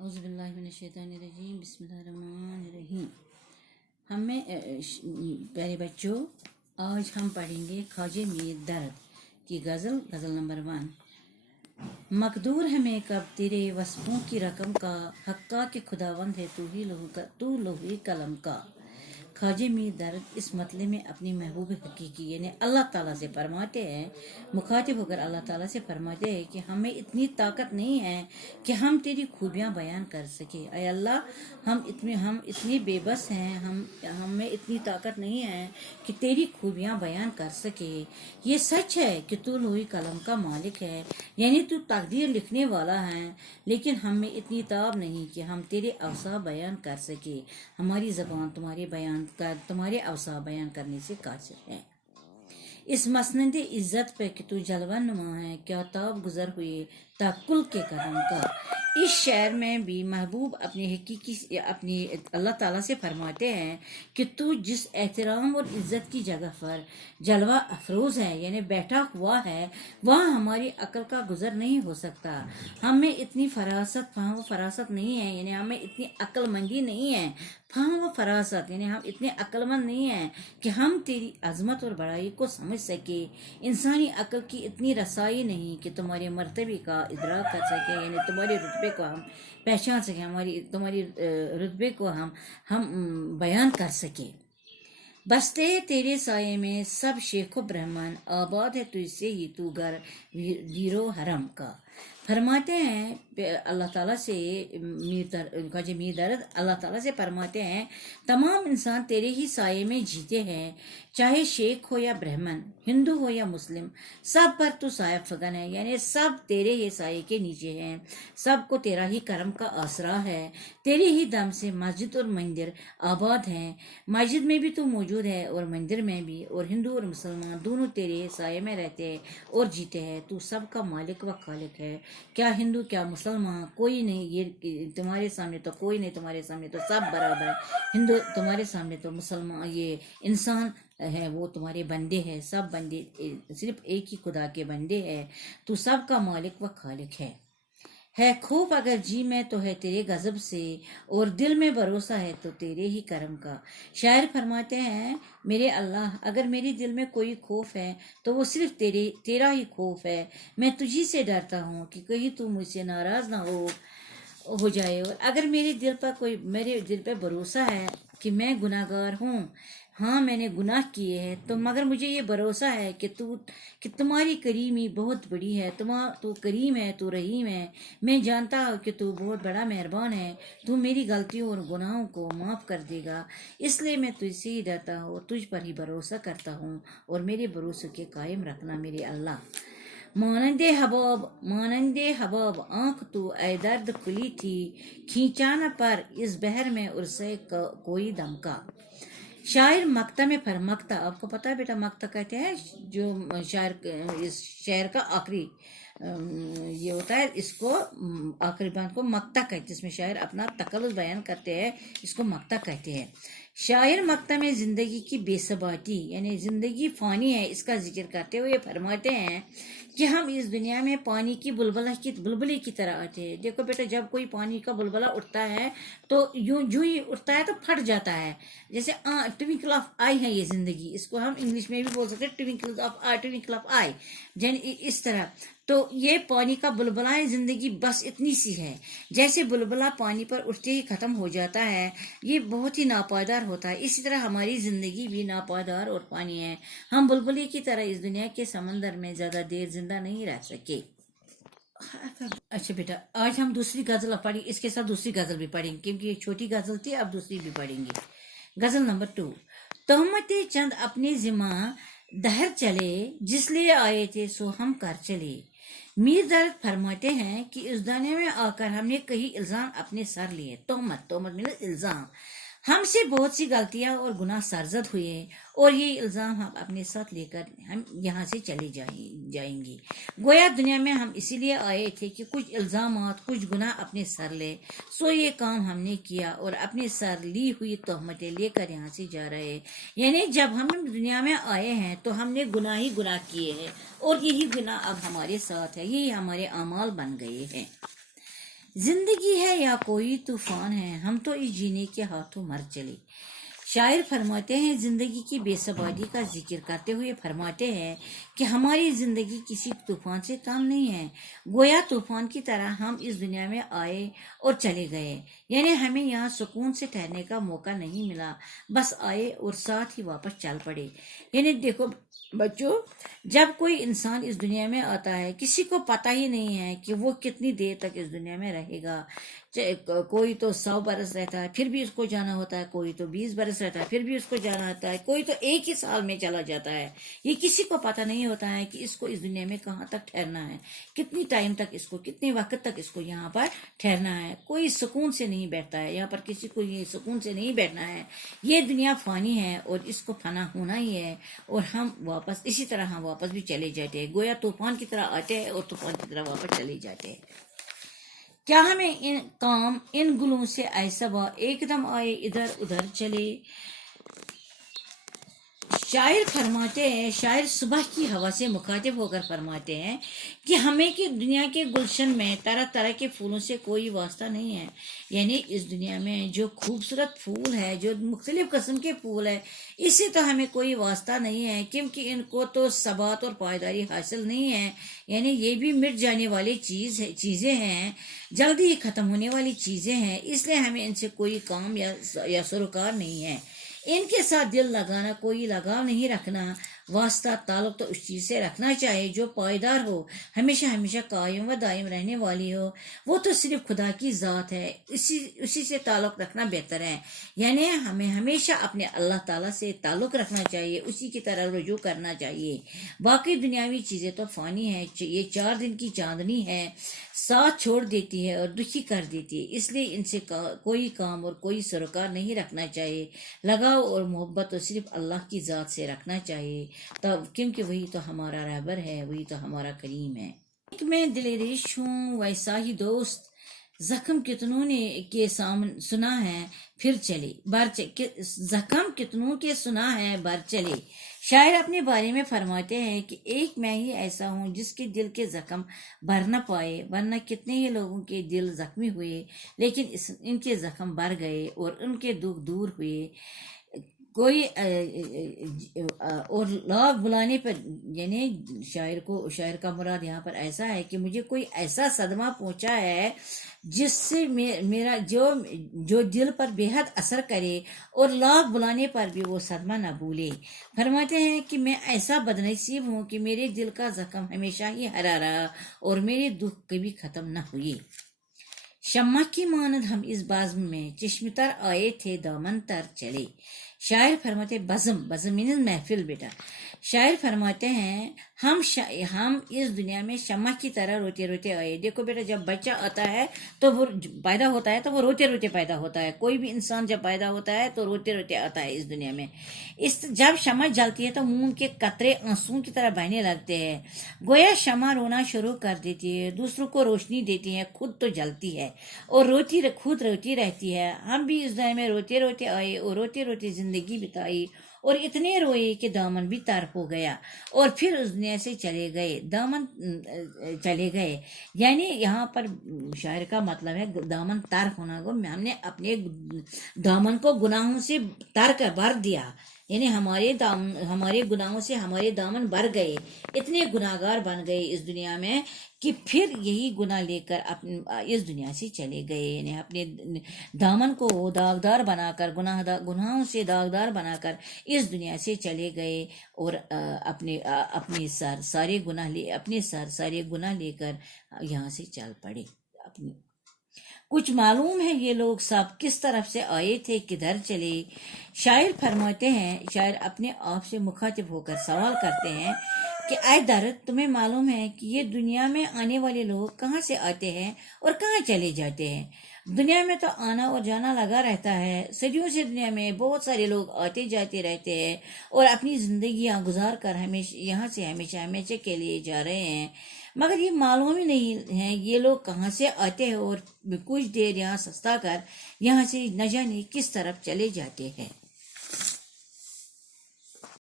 اعوذ باللہ من الشیطان الرجیم، بسم اللہ الرحمن الرحیم۔ ہمیں پیارے بچوں، آج ہم پڑھیں گے خواجہ میر درد کی غزل نمبر 1۔ مقدور ہے میں کب تیرے وصفوں کی رقم کا، حقا کہ خداوند ہے تو لوح قلم کا۔ خواجہ میر درد اس مطلب میں اپنی محبوب حقیقی یعنی اللہ تعالیٰ سے فرماتے ہیں، مخاطب ہو کر اللہ تعالیٰ سے فرماتے ہیں کہ ہمیں اتنی طاقت نہیں ہے کہ ہم تیری خوبیاں بیان کر سکیں۔ اے اللہ، ہم اتنی بے بس ہیں، ہمیں اتنی طاقت نہیں ہے کہ تیری خوبیاں بیان کر سکے۔ یہ سچ ہے کہ تو لوح قلم کا مالک ہے، یعنی تو تقدیر لکھنے والا ہے، لیکن ہمیں اتنی تاب نہیں کہ ہم تیرے اوصاف بیان کر سکے۔ ہماری زبان تمہارے اوصاف بیان کرنے سے قاصر ہے۔ اس مسند عزت پہ کہ تو جلوہ نما ہے، کیا تاب گزر ہوئے تا کل کے قدم کا۔ اس شعر میں بھی محبوب اپنی اللہ تعالیٰ سے فرماتے ہیں کہ تو جس احترام اور عزت کی جگہ پر جلوہ افروز ہے، یعنی بیٹھا ہوا ہے، وہاں ہماری عقل کا گزر نہیں ہو سکتا۔ ہمیں اتنی فہم و فراست نہیں ہے، یعنی ہمیں اتنی عقل مندی نہیں ہے، فہم و فراست یعنی ہم اتنے عقل مند نہیں ہیں کہ ہم تیری عظمت اور بڑائی کو سمجھ سکے۔ انسانی عقل کی اتنی رسائی نہیں کہ تمہارے مرتبے کا ادراک کر سکے، یعنی تمہارے رتبے کو ہم پہچان سکیں، تمہاری رتبے کو ہم بیان کر سکیں۔ بستے تیرے سائے میں سب شیخ و برہمن، آباد ہے تجھ سے ہی تو گھر ویر و حرم کا۔ فرماتے ہیں اللہ تعالیٰ سے خواجہ میر درد اللہ تعالیٰ سے فرماتے ہیں، تمام انسان تیرے ہی سائے میں جیتے ہیں، چاہے شیخ ہو یا برہمن، ہندو ہو یا مسلم، سب پر تو سایہ فگن ہے، یعنی سب تیرے ہی سائے کے نیچے ہیں، سب کو تیرا ہی کرم کا آسرا ہے۔ تیرے ہی دم سے مسجد اور مندر آباد ہیں، مسجد میں بھی تو موجود ہے اور مندر میں بھی، اور ہندو اور مسلمان دونوں تیرے سائے میں رہتے ہیں اور جیتے ہیں۔ تو سب کا مالک و خالق ہے، کیا ہندو کیا مسلمان، کوئی نہیں، یہ تمہارے سامنے تو کوئی نہیں، تمہارے سامنے تو سب برابر ہے۔ ہندو تمہارے سامنے تو مسلمان، یہ انسان ہے وہ تمہارے بندے ہیں، سب بندے صرف ایک ہی خدا کے بندے ہیں۔ تو سب کا مالک و خالق ہے خوف اگر جی میں تو ہے تیرے غضب سے، اور دل میں بھروسہ ہے تو تیرے ہی کرم کا۔ شاعر فرماتے ہیں، میرے اللہ، اگر میرے دل میں کوئی خوف ہے تو وہ صرف تیرا ہی خوف ہے۔ میں تجھی سے ڈرتا ہوں کہ کہیں تو مجھ سے ناراض نہ ہو جائے، اور اگر میرے دل پہ بھروسہ ہے کہ میں گناہ گار ہوں، ہاں میں نے گناہ کیے ہیں، تو مگر مجھے یہ بھروسہ ہے کہ تمہاری کریمی بہت بڑی ہے، تو کریم ہے، تو رحیم ہے۔ میں جانتا ہوں کہ تو بہت بڑا مہربان ہے، تو میری غلطیوں اور گناہوں کو معاف کر دے گا، اس لیے میں تجھ سے ہی ڈرتا ہوں اور تجھ پر ہی بھروسہ کرتا ہوں، اور میرے بھروسے کے قائم رکھنا میرے اللہ۔ مانند حباب آنکھ تو اے درد کھلی تھی، کھینچانا پر اس بحر میں عرصے کوئی دم کا۔ شاعر مقطع میں مقطع، آپ کو پتہ ہے بیٹا مقطع کہتے ہیں جو اس شعر کا آخری یہ ہوتا ہے، اس کو آخری بات کو مقطع کہتے ہیں، اس میں شاعر اپنا تخلص بیان کرتے ہیں، اس کو مقطع کہتے ہیں۔ شاعر مقطع میں زندگی کی بے ثباتی یعنی زندگی فانی ہے اس کا ذکر کرتے ہوئے فرماتے ہیں کہ ہم اس دنیا میں پانی کی بلبلے کی طرح آتے ہیں۔ دیکھو بیٹا، جب کوئی پانی کا بلبلہ اٹھتا ہے تو جو ہی اٹھتا ہے تو پھٹ جاتا ہے، جیسے ٹوینکل آف آئی ہے یہ زندگی، اس کو ہم انگلش میں بھی بول سکتے ہیں ٹوینکل آف آئی، یعنی اس طرح۔ تو یہ پانی کا بلبلہ ہے زندگی، بس اتنی سی ہے، جیسے بلبلہ پانی پر اٹھتے ہی ختم ہو جاتا ہے، یہ بہت ہی ناپائیدار ہوتا ہے، اسی طرح ہماری زندگی بھی ناپائیدار اور فانی ہے۔ ہم بلبلے کی طرح اس دنیا کے سمندر میں زیادہ دیر زندہ نہیں رہ سکے۔ اچھا بیٹا، آج ہم دوسری غزل پڑھیں، اس کے ساتھ دوسری غزل بھی پڑھیں گے کیونکہ یہ چھوٹی غزل تھی، اب دوسری بھی پڑھیں گے۔ غزل نمبر 2۔ تہمت چند اپنے ذمہ دہر چلے، جس لیے آئے تھے سو ہم کر چلے۔ میر درد فرماتے ہیں کہ اس دنیا میں آ کر ہم نے کئی الزام اپنے سر لیے۔ تہمت مطلب الزام، ہم سے بہت سی غلطیاں اور گناہ سرزد ہوئے، اور یہ الزام ہم اپنے ساتھ لے کر ہم یہاں سے چلے جائیں گے۔ گویا دنیا میں ہم اسی لیے آئے تھے کہ کچھ الزامات، کچھ گناہ اپنے سر لے، سو یہ کام ہم نے کیا اور اپنے سر لی ہوئی تہمتیں لے کر یہاں سے جا رہے ہیں۔ یعنی جب ہم دنیا میں آئے ہیں تو ہم نے گناہ ہی گناہ کیے ہیں، اور یہی گناہ اب ہمارے ساتھ ہے، یہی ہمارے اعمال بن گئے ہیں۔ زندگی ہے یا کوئی طوفان ہے، ہم تو اس جینے کے ہاتھوں مر چلے۔ شاعر فرماتے ہیں، زندگی کی بے ثباتی کا ذکر کرتے ہوئے فرماتے ہیں کہ ہماری زندگی کسی طوفان سے کم نہیں ہے، گویا طوفان کی طرح ہم اس دنیا میں آئے اور چلے گئے، یعنی ہمیں یہاں سکون سے ٹھہرنے کا موقع نہیں ملا، بس آئے اور ساتھ ہی واپس چل پڑے۔ یعنی دیکھو بچوں، جب کوئی انسان اس دنیا میں آتا ہے، کسی کو پتہ ہی نہیں ہے کہ وہ کتنی دیر تک اس دنیا میں رہے گا۔ کوئی تو 100 برس رہتا ہے پھر بھی اس کو جانا ہوتا ہے، کوئی تو 20 برس رہتا ہے پھر بھی اس کو جانا ہوتا ہے، کوئی تو ایک ہی سال میں چلا جاتا ہے۔ یہ کسی کو پتہ نہیں ہوتا ہے کہ اس کو اس دنیا میں کہاں تک ٹھہرنا ہے، کتنی ٹائم تک اس کو، کتنے وقت تک اس کو یہاں پر ٹھہرنا ہے۔ کوئی سکون سے نہیں بیٹھتا ہے یہاں پر، کسی کو یہ سکون سے نہیں بیٹھنا ہے۔ یہ دنیا فانی ہے اور اس کو فنا ہونا ہی ہے، اور ہم واپس اسی طرح ہم واپس بھی چلے جاتے ہیں، گویا طوفان کی طرح آتے ہیں اور طوفان کی طرح واپس چلے جاتے ہیں۔ کیا ہمیں ان گلوں سے ایسا ایک دم آئے ادھر ادھر چلے۔ شاعر فرماتے ہیں، شاعر صبح کی ہوا سے مخاطب ہو کر فرماتے ہیں کہ ہمیں کہ دنیا کے گلشن میں طرح طرح کے پھولوں سے کوئی واسطہ نہیں ہے، یعنی اس دنیا میں جو خوبصورت پھول ہے، جو مختلف قسم کے پھول ہے، اس سے تو ہمیں کوئی واسطہ نہیں ہے، کیونکہ ان کو تو ثبات اور پائیداری حاصل نہیں ہے، یعنی یہ بھی مٹ جانے والی چیزیں ہیں، جلدی ہی ختم ہونے والی چیزیں ہیں، اس لیے ہمیں ان سے کوئی کام یا سروکار نہیں ہے۔ ان کے ساتھ دل لگانا، کوئی لگاؤ نہیں رکھنا، واسطہ تعلق تو اس چیز سے رکھنا چاہیے جو پائیدار ہو، ہمیشہ ہمیشہ قائم و دائم رہنے والی ہو، وہ تو صرف خدا کی ذات ہے، اسی سے تعلق رکھنا بہتر ہے۔ یعنی ہمیں ہمیشہ اپنے اللہ تعالیٰ سے تعلق رکھنا چاہیے، اسی کی طرح رجوع کرنا چاہیے۔ باقی دنیاوی چیزیں تو فانی ہے، یہ 4 دن کی چاندنی ہے، ساتھ چھوڑ دیتی ہے اور دکھی کر دیتی ہے، اس لیے ان سے کوئی کام اور کوئی سروکار نہیں رکھنا چاہیے۔ لگاؤ اور محبت تو صرف اللہ کی ذات سے رکھنا چاہیے، کیونکہ وہی تو ہمارا رہبر ہے، وہی تو ہمارا کریم ہے۔ ایک میں دلریش ہوں ویسا ہی دوست، زخم کتنوں نے کے سنا ہے پھر چلے، زخم کتنوں کے سنا ہے بر چلے۔ شاعر اپنے بارے میں فرماتے ہیں کہ ایک میں ہی ایسا ہوں جس کے دل کے زخم بھر نہ پائے، ورنہ کتنے ہی لوگوں کے دل زخمی ہوئے لیکن ان کے زخم بھر گئے اور ان کے دکھ دور ہوئے۔ کوئی اور لاکھ بلانے پر، یعنی شاعر کا مراد یہاں پر ایسا ہے کہ مجھے کوئی ایسا صدمہ پہنچا ہے جس سے میرا جو دل پر بے حد اثر کرے اور لاکھ بلانے پر بھی وہ صدمہ نہ بھولے۔ فرماتے ہیں کہ میں ایسا بدنصیب ہوں کہ میرے دل کا زخم ہمیشہ ہی ہرا رہا اور میرے دکھ کبھی ختم نہ ہوئے۔ شمع کی مانند ہم اس بزم میں چشم تر آئے تھے دامن تر چلے۔ شاعر فرماتے بزم محفل بیٹا، شاعر فرماتے ہیں ہم اس دنیا میں شمع کی طرح روتے روتے آئے۔ دیکھو بیٹا، جب بچہ آتا ہے تو وہ پیدا ہوتا ہے تو وہ روتے روتے پیدا ہوتا ہے، کوئی بھی انسان جب پیدا ہوتا ہے تو روتے روتے آتا ہے اس دنیا میں۔ جب شمع جلتی ہے تو منہ کے قطرے آنسوں کی طرح بہنے لگتے ہیں، گویا شمع رونا شروع کر دیتی ہے، دوسروں کو روشنی دیتی ہے، خود تو جلتی ہے اور خود روتی رہتی ہے۔ ہم بھی اس دنیا میں روتے روتے آئے اور روتے روتے زندگی بتائی اور اتنے روئے کہ دامن بھی تر ہو گیا اور پھر اس دنیا سے چلے گئے۔ یعنی یہاں پر شاعر کا مطلب ہے دامن تر ہونا کو ہم نے اپنے دامن کو گناہوں سے تر کر بھر دیا، یعنی ہمارے گناہوں سے ہمارے دامن بھر گئے، اتنے گناہگار بن گئے اس دنیا میں کہ پھر یہی گناہ لے کر اس دنیا سے چلے گئے، یعنی اپنے دامن کو داغدار بنا کر، گناہوں سے داغدار بنا کر اس دنیا سے چلے گئے اور اپنے سارے گناہ لے کر یہاں سے چل پڑے۔ کچھ معلوم ہے یہ لوگ سب کس طرف سے آئے تھے کدھر چلے۔ شاعر فرماتے ہیں، شاعر اپنے آپ سے مخاطب ہو کر سوال کرتے ہیں کہ اے درد، تمہیں معلوم ہے کہ یہ دنیا میں آنے والے لوگ کہاں سے آتے ہیں اور کہاں چلے جاتے ہیں؟ دنیا میں تو آنا اور جانا لگا رہتا ہے، صدیوں سے دنیا میں بہت سارے لوگ آتے جاتے رہتے ہیں اور اپنی زندگیاں گزار کر یہاں سے ہمیشہ کے لیے جا رہے ہیں، مگر یہ معلوم ہی نہیں ہے یہ لوگ کہاں سے آتے ہیں اور کچھ دیر یہاں سستا کر یہاں سے نہ جانے کس طرف چلے جاتے ہیں۔